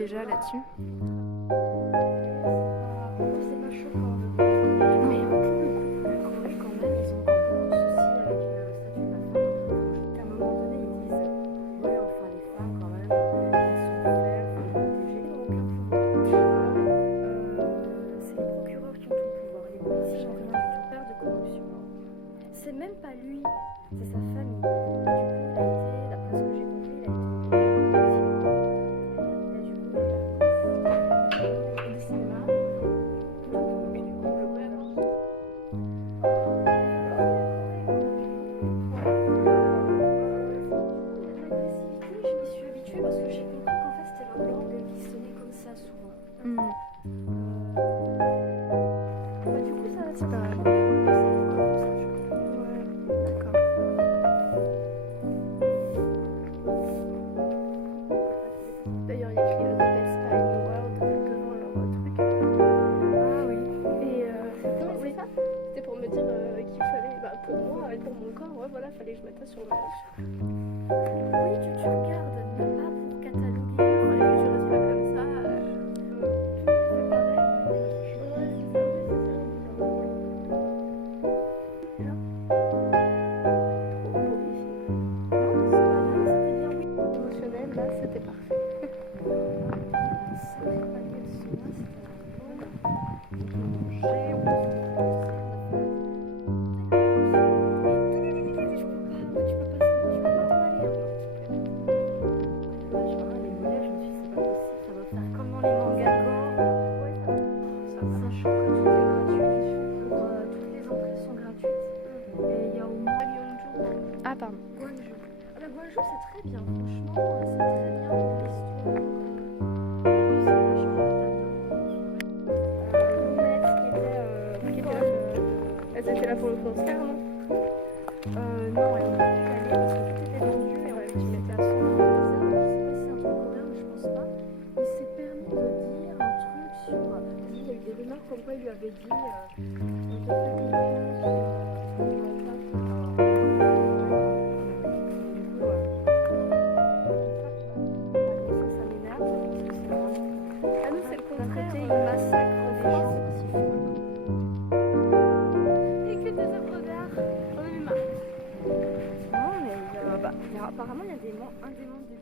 déjà là-dessus? C'est pas choquant. Mais pour le coup, la Corée, quand même, ils ont encore beaucoup de soucis avec le statut de la femme. À un moment donné, ils disent ouais, enfin, les femmes, quand même, elles sont faibles, il faut les protéger. Ils n'ont aucun pouvoir. C'est les procureurs qui ont tout le pouvoir. Les policiers n'ont rien du tout. Peur de corruption. C'est même pas lui, c'est sa famille. Et du coup, il a été, d'après ce que j'ai compris, il a été fallait que je mette ça sur ma lèvre. Oui, tu regardes, mais pas pour cataloguer. Et puis je reste pas comme ça. Émotionnel, là, c'était parfait. Ah pardon. Gwangju. Ah bah Gwangju c'est très bien, franchement c'est très bien pour l'histoire. Qui était là. Elles étaient là pour le concert, non? Non, elle n'a pas pu y aller parce que tout était vendu et en fait il était absent. Je sais pas si c'est un truc coréen, mais je pense pas. Il s'est permis de dire un truc sur. Il y a eu des rumeurs comme quoi il lui avait dit on te fait apparemment, il y a un des membres du